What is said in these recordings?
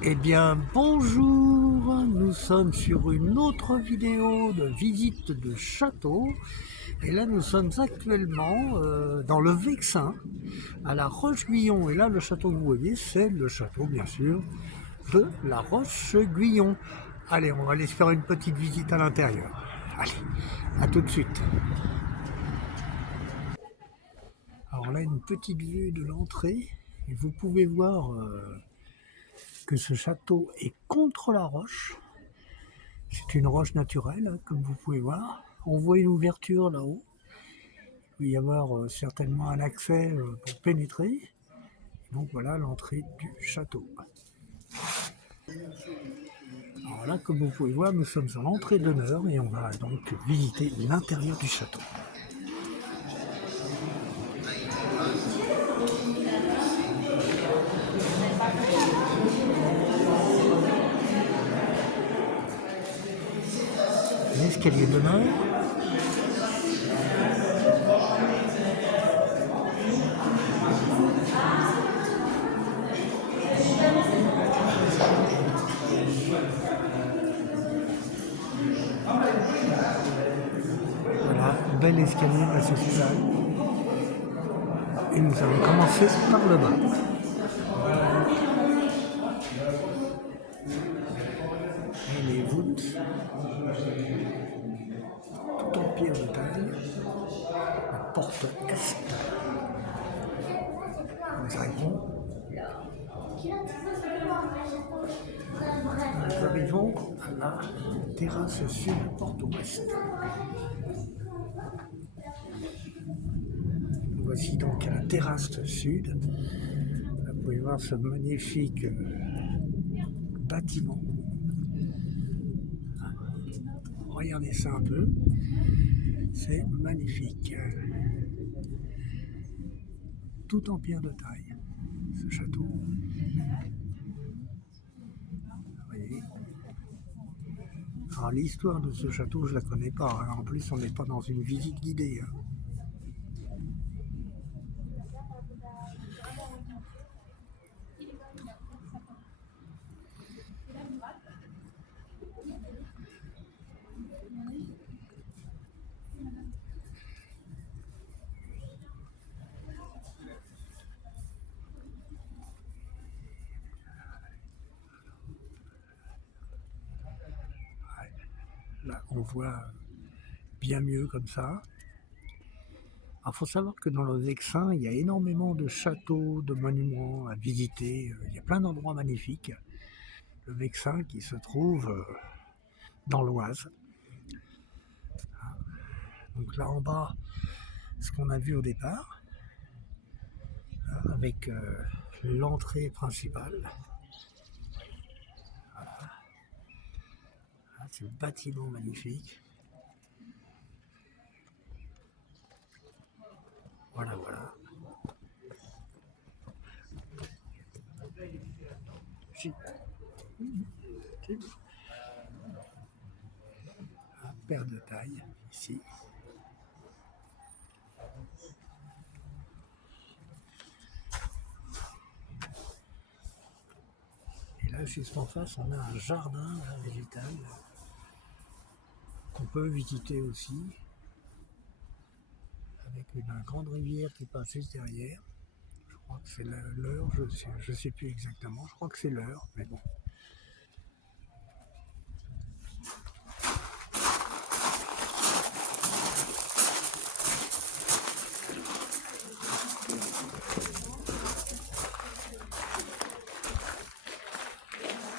Eh bien bonjour, nous sommes sur une autre vidéo de visite de château et là nous sommes actuellement dans le Vexin, à la Roche-Guyon, et là le château que vous voyez c'est le château bien sûr de la Roche-Guyon. Allez, on va aller se faire une petite visite à l'intérieur. Allez, à tout de suite. Alors là une petite vue de l'entrée et vous pouvez voir que ce château est contre la roche. C'est une roche naturelle, hein, comme vous pouvez voir. On voit une ouverture là-haut. Il peut y avoir certainement un accès pour pénétrer. Donc voilà l'entrée du château. Alors là, comme vous pouvez voir, nous sommes à l'entrée d'honneur et on va donc visiter l'intérieur du château. L'escalier d'honneur. Voilà, bel escalier de la société. Et nous allons commencer par le bas. Et les voûtes, tout en pierre de taille. La porte est. Nous arrivons à la terrasse sud, porte ouest. Voici donc à la terrasse sud. Vous pouvez voir ce magnifique bâtiment. Regardez ça un peu. C'est magnifique. Tout en pierre de taille, ce château. Voyez. Alors l'histoire de ce château, je la connais pas. En plus, on n'est pas dans une visite guidée. Là, on voit bien mieux comme ça. Il faut savoir que dans le Vexin, il y a énormément de châteaux, de monuments à visiter. Il y a plein d'endroits magnifiques. Le Vexin qui se trouve dans l'Oise. Donc là en bas, ce qu'on a vu au départ, avec l'entrée principale. Voilà. C'est un bâtiment magnifique. Voilà, voilà. Un paire de taille ici. Et là, juste en face, on a un jardin végétal qu'on peut visiter aussi, avec une grande rivière qui passe juste derrière. Je crois que c'est l'heure, je sais plus exactement, je crois que c'est l'heure, mais bon.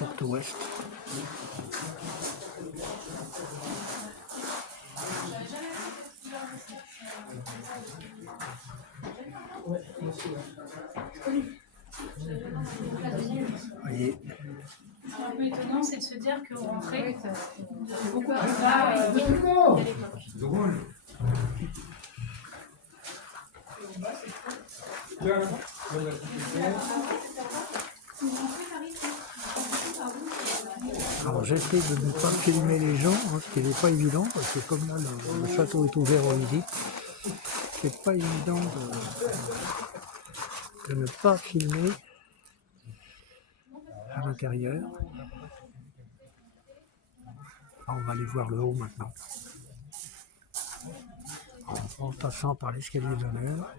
Porte ouest. Voyez. C'est un peu étonnant, c'est de se dire qu'on rentrait beaucoup plus bas. Drôle. Alors j'essaie de ne pas filmer les gens, hein, ce qui n'est pas évident, parce que comme là le château est ouvert aux visites, c'est pas évident de ne pas filmer. à l'intérieur. On va aller voir le haut maintenant. En passant par l'escalier d'honneur.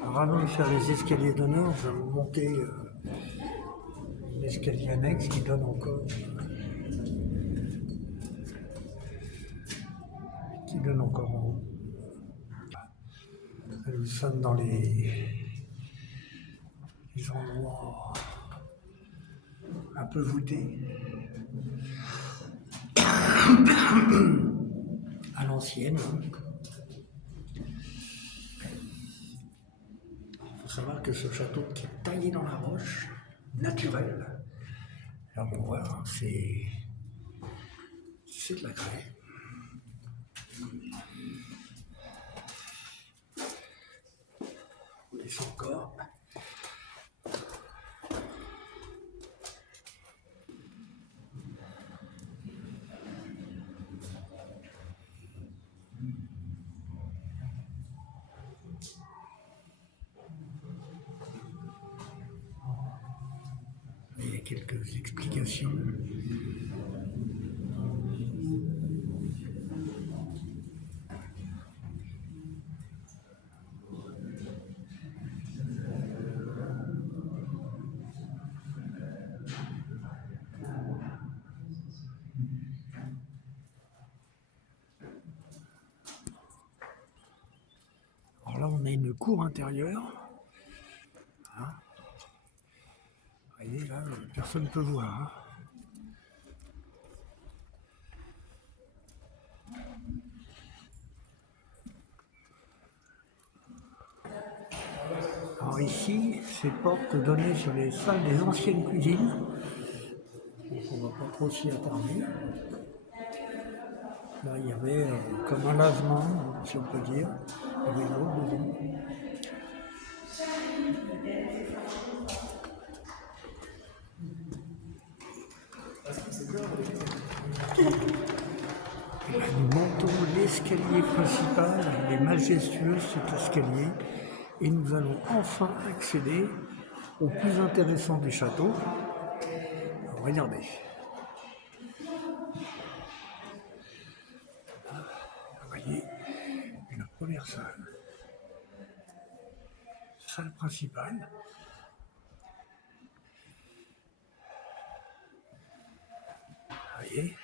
Alors avant de faire les escaliers d'honneur, nous allons monter l'escalier annexe qui donne encore en haut. Nous sommes dans les endroits un peu voûtés à l'ancienne. Il faut savoir que ce château qui est taillé dans la roche, naturel, là on voit, c'est de la craie. On descend encore. Il y a quelques explications. Alors là, on a une cour intérieure. Hein. Vous voyez, là, personne ne peut voir. Hein. Alors ici, ces portes donnaient sur les salles des anciennes cuisines. Donc on ne va pas trop s'y attarder. Là, il y avait comme un lavement, si on peut dire. Il y avait une eau dedans. Nous montons l'escalier principal, il est majestueux cet escalier, et nous allons enfin accéder au plus intéressant du château. Alors, regardez. Là, vous voyez une première salle principale. Vous voyez.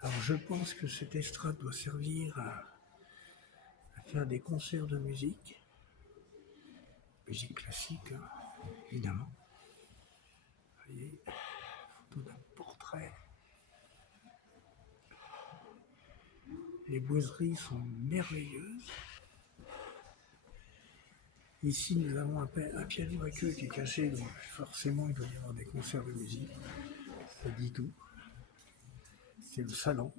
Alors je pense que cette estrade doit servir à faire des concerts de musique classique, hein, évidemment. Vous voyez, photo d'un portrait. Les boiseries sont merveilleuses. Ici, nous avons un piano à queue qui est caché, donc forcément il doit y avoir des concerts de musique. Ça dit tout. C'est le salon.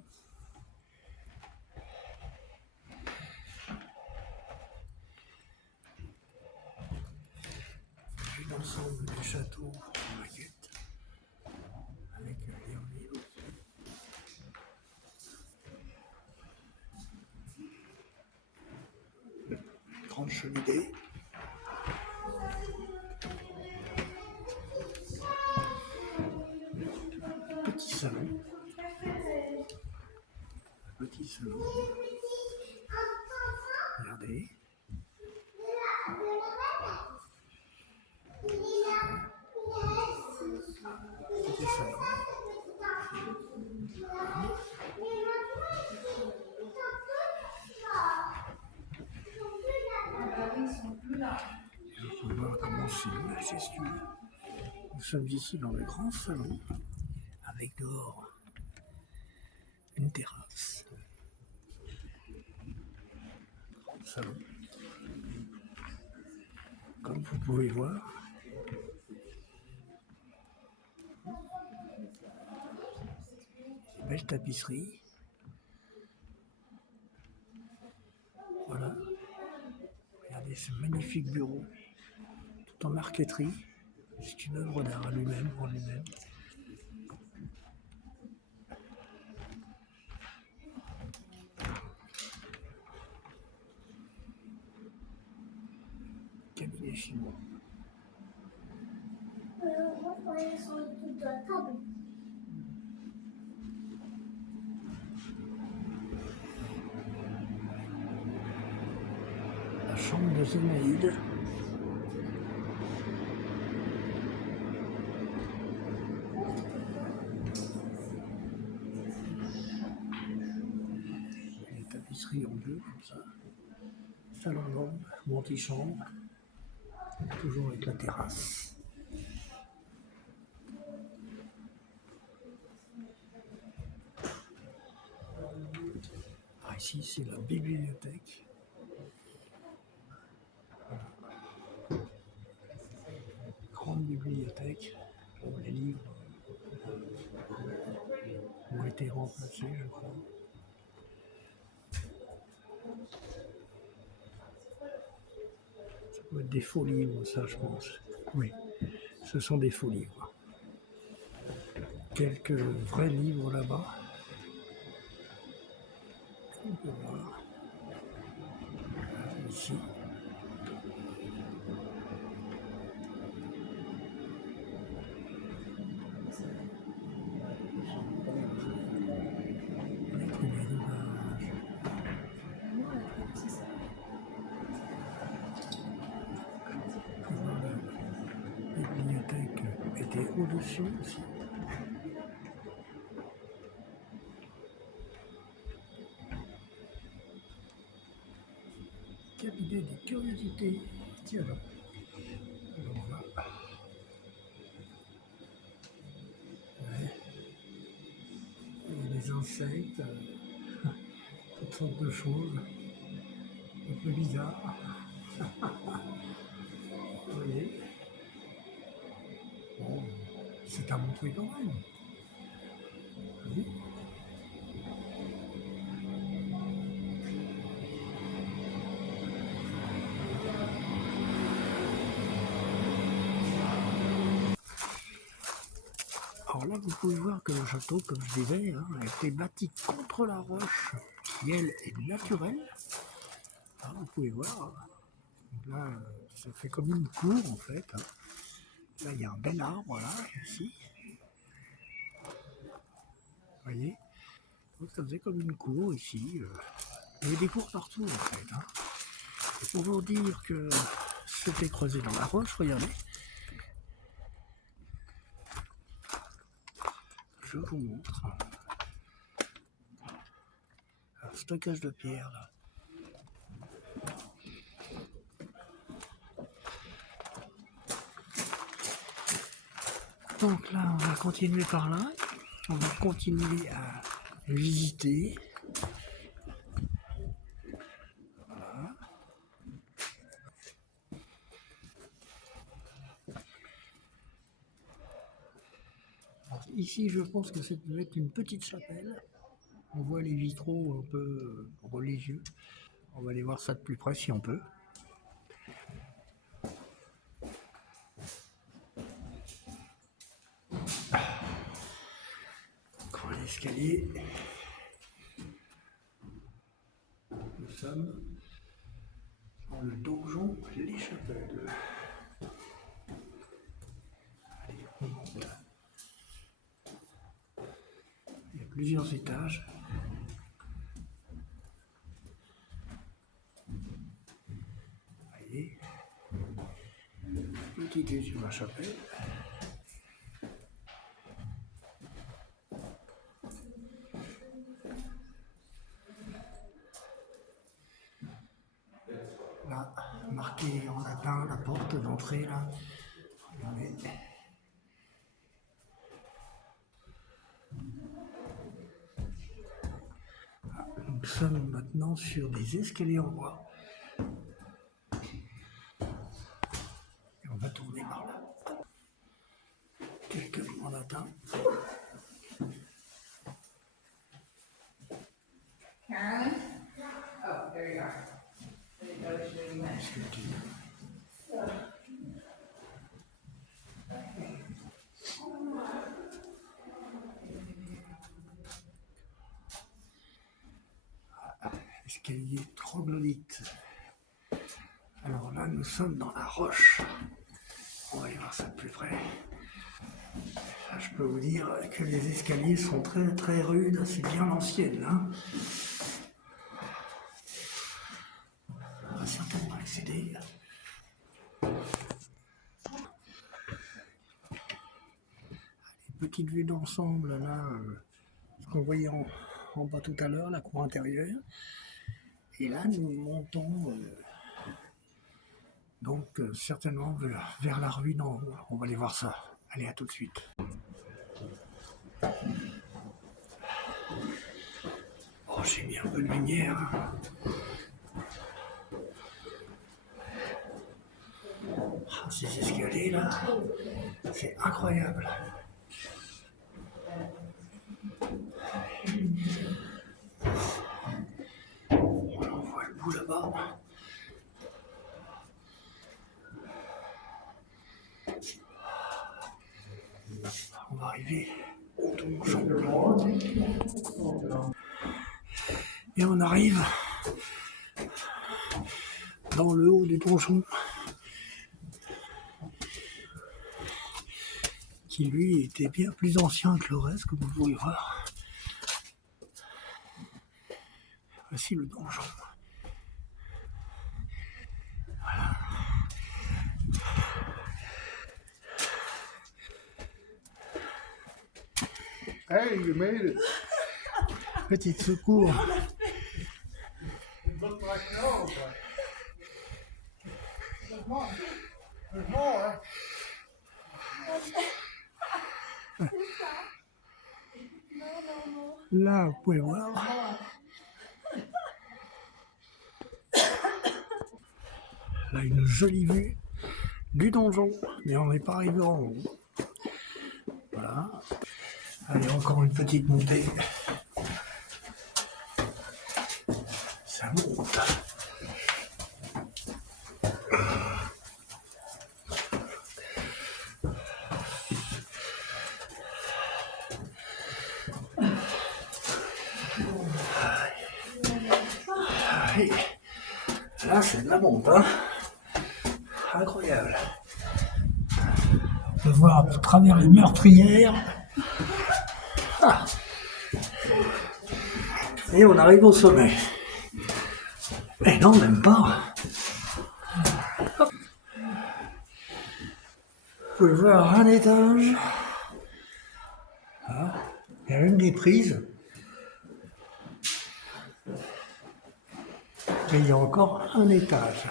Vu l'ensemble du château en maquette, avec les reliefs. Grande cheminée. Petit salon. Petit salon. Regardez. Petit salon. Il faut voir comment c'est majestueux. Nous sommes ici dans le grand salon, avec dehors une terrasse. Grand salon. Comme vous pouvez voir, des belles tapisseries. Voilà. Regardez ce magnifique bureau, tout en marqueterie. C'est une œuvre d'art à lui-même, en lui-même. Cabinet chinois. Moi, je parlais sur le truc de la table. La chambre de Zénaïde. Les tapisseries en bleu comme ça. Salon d'homme, ou antichambre. Toujours avec la terrasse. Ah, ici, c'est la bibliothèque. Grande bibliothèque. Où les livres ont été remplacés, je crois. Ça doit être des faux livres, ça, je pense. Oui, ce sont des faux livres. Quelques vrais livres là-bas. On peut voir. Ici. Les premiers ouvrages. La bibliothèque était au-dessus aussi. Cabinet des curiosités. Tiens là. Alors là. Ouais. Il y a des insectes, toutes sortes de choses. Un peu bizarres. Vous voyez. Bon, c'est à montrer quand même. Oui. Alors là, vous pouvez voir que le château, comme je disais, hein, a été bâti contre la roche, qui elle est naturelle. Alors, vous pouvez voir, donc là, ça fait comme une cour en fait. Hein. Là, il y a un bel arbre, là, ici. Vous voyez? Donc ça faisait comme une cour ici. Il y avait des cours partout en fait. Hein. Et pour vous dire que c'était creusé dans la roche, regardez. Je vous montre. Un stockage de pierre là. Donc là, on va continuer par là. On va continuer à visiter. Voilà. Alors, ici, je pense que ça peut être une petite chapelle. On voit les vitraux un peu religieux. On va aller voir ça de plus près si on peut. Grand escalier. Nous sommes dans le donjon Les Chapelles. Allez, on monte. Il y a plusieurs étages. Voyez, petite vue sur la chapelle. Là, marqué en latin la porte d'entrée là. Regardez. Ah, nous sommes maintenant sur des escaliers en bois. Et on va tourner par là. Quelques mots en latin. Carolyn? Oh, there you are. I didn't notice you doing that. Sculpture. visite. Alors là, nous sommes dans la roche. On va y voir ça de plus près. Là, je peux vous dire que les escaliers sont très très rudes. C'est bien l'ancienne, hein. On va certainement accéder. Petite vue d'ensemble, là, ce qu'on voyait en bas tout à l'heure, la cour intérieure. Et là, nous montons donc certainement vers la ruine en haut. On va aller voir ça. Allez, à tout de suite. Oh, j'ai mis un peu de lumière. Ah, ces escaliers là, c'est incroyable. On voit le bout là-bas. On va arriver au donjon. Et on arrive dans le haut du donjon, qui lui était bien plus ancien que le reste, comme vous pouvez voir. Voici le donjon. Voilà. Hey, you made it. Petite secours. It looked like no, but there's more. There's more. Là, vous pouvez voir. Là, une jolie vue du donjon, mais on n'est pas arrivé en haut. Voilà. Allez, encore une petite montée. Ça monte. Allez. Là, c'est de la monte, hein. Incroyable. On peut voir à travers les meurtrières. Ah. Et on arrive au sommet. Mais non, même pas. Hop. Vous pouvez voir un étage. Ah. Il y a une des prises. Et il y a encore un étage.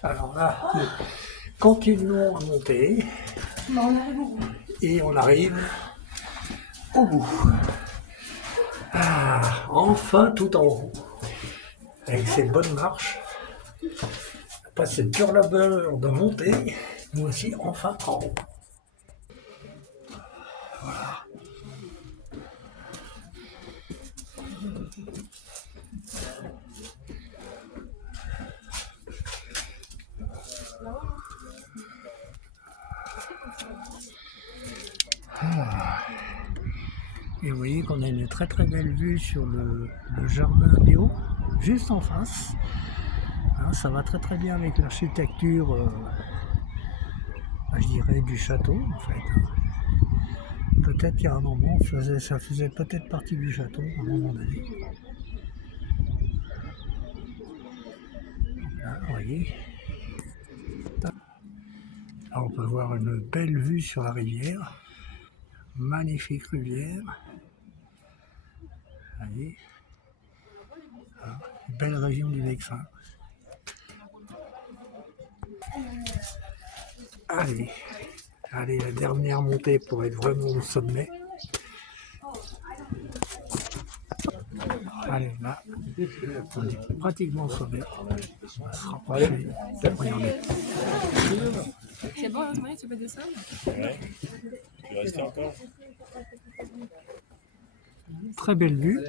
Alors là, nous continuons à monter. Et on arrive au bout. Ah, enfin tout en haut. Avec ces bonnes marches. Après cette pure labeur de monter, nous voici enfin en haut. Voilà. Ah. Et vous voyez qu'on a une très très belle vue sur le jardin bio, juste en face. Hein, ça va très très bien avec l'architecture, je dirais, du château en fait. Peut-être qu'à un moment, ça faisait peut-être partie du château à un moment donné. Là, vous voyez. Là, on peut voir une belle vue sur la rivière. Magnifique rivière. Allez. Voilà. Belle région du Vexin. Allez. Allez, la dernière montée pour être vraiment au sommet. Allez, là, on est pratiquement au sommet. On va se rapprocher. Regardez. C'est bon, Rosemary, tu peux descendre? Ouais. Tu restes encore? Très belle vue.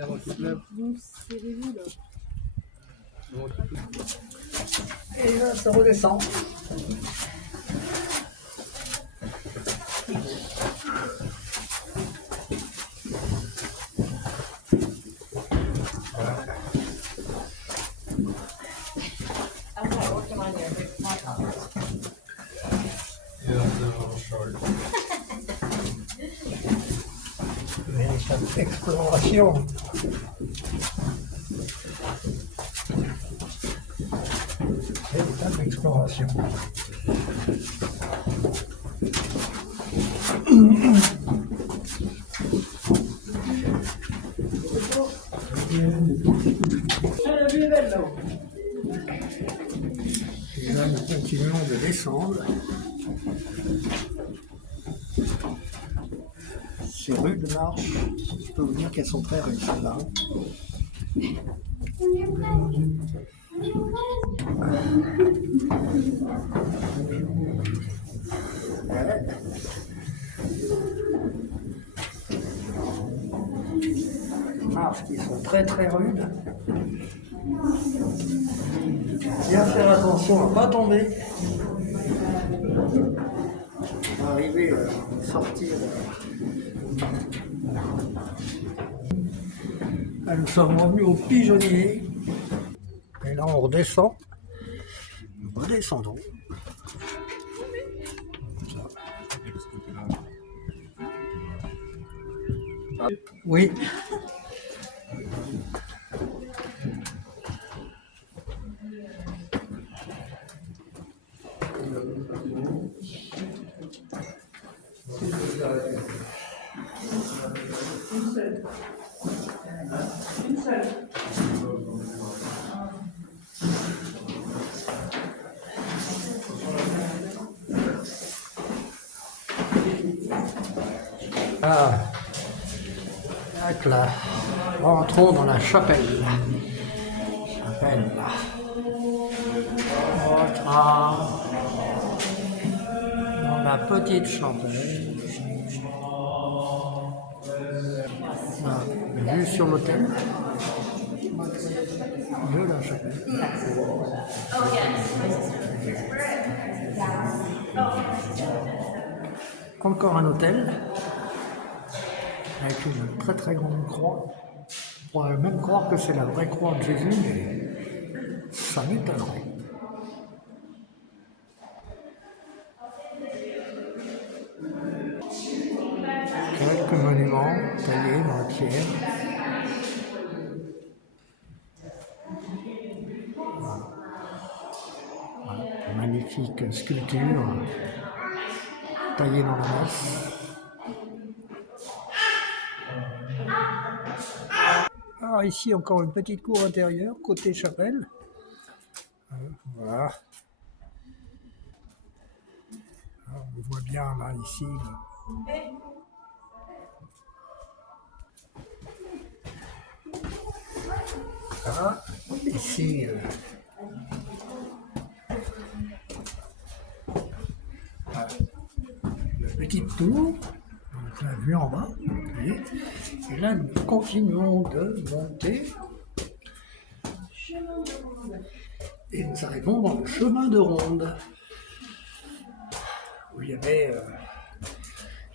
Et là, ça redescend. exploration. Véritable exploration. Et là, nous continuons de descendre. Ces rudes marches, je peux vous dire qu'elles sont très rudes, celles-là. Ouais. Des marches qui sont très très rudes. Bien faire attention à ne pas tomber. On va arriver à sortir. Là, nous sommes revenus au pigeonnier. Et là, on redescend. Nous redescendons. Oui. Ah, donc là, rentrons dans la chapelle. Chapelle. Rentrons dans la petite chapelle. Voilà, vue sur l'autel de la chapelle. Encore un hôtel avec une très très grande croix. On pourrait même croire que c'est la vraie croix de Jésus, mais ça m'étonnerait. Quelques monuments taillés dans la pierre. Voilà. Magnifique sculpture taillée dans la masse. Alors ici encore une petite cour intérieure, côté chapelle. Voilà. Alors, on voit bien là ici. Voilà. Ici. Voilà. Une petite tour. Donc la vue en bas. Vous voyez. Et là, nous continuons de monter. Et nous arrivons dans le chemin de ronde. Où il y avait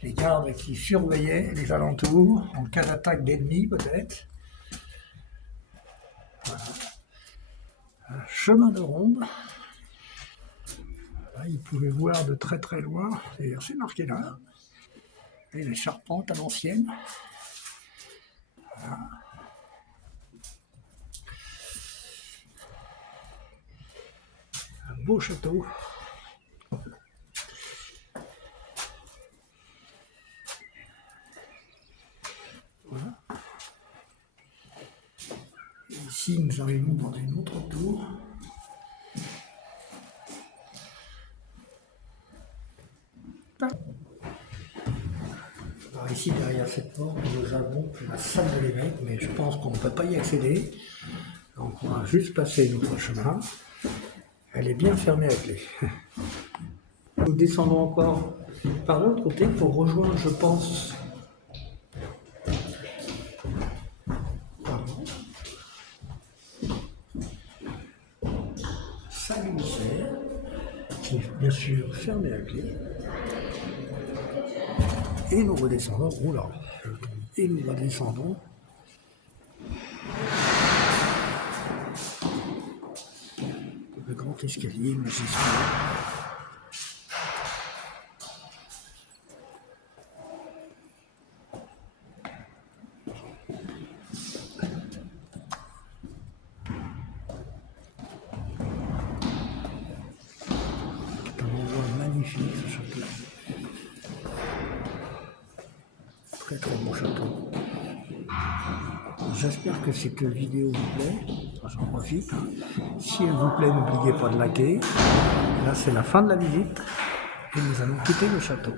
les gardes qui surveillaient les alentours en cas d'attaque d'ennemis peut-être. Voilà. Un chemin de ronde. Là, ils pouvaient voir de très très loin. D'ailleurs, c'est marqué là. Et les charpentes à l'ancienne. Voilà. Un beau château. Voilà. Et ici, nous arrivons dans une autre tour. Alors ici, derrière cette porte, nous avons la salle de l'évêque, mais je pense qu'on ne peut pas y accéder. Donc on va juste passer notre chemin. Elle est bien fermée à clé. Nous descendons encore par l'autre côté pour rejoindre, je pense, Saint-Ministère, qui est bien sûr fermée à clé. Et nous redescendons, oula, et nous redescendons. Le grand escalier majestueux. très très beau château. J'espère que cette vidéo vous plaît. J'en profite. Si elle vous plaît, n'oubliez pas de liker. Là, c'est la fin de la visite et nous allons quitter le château.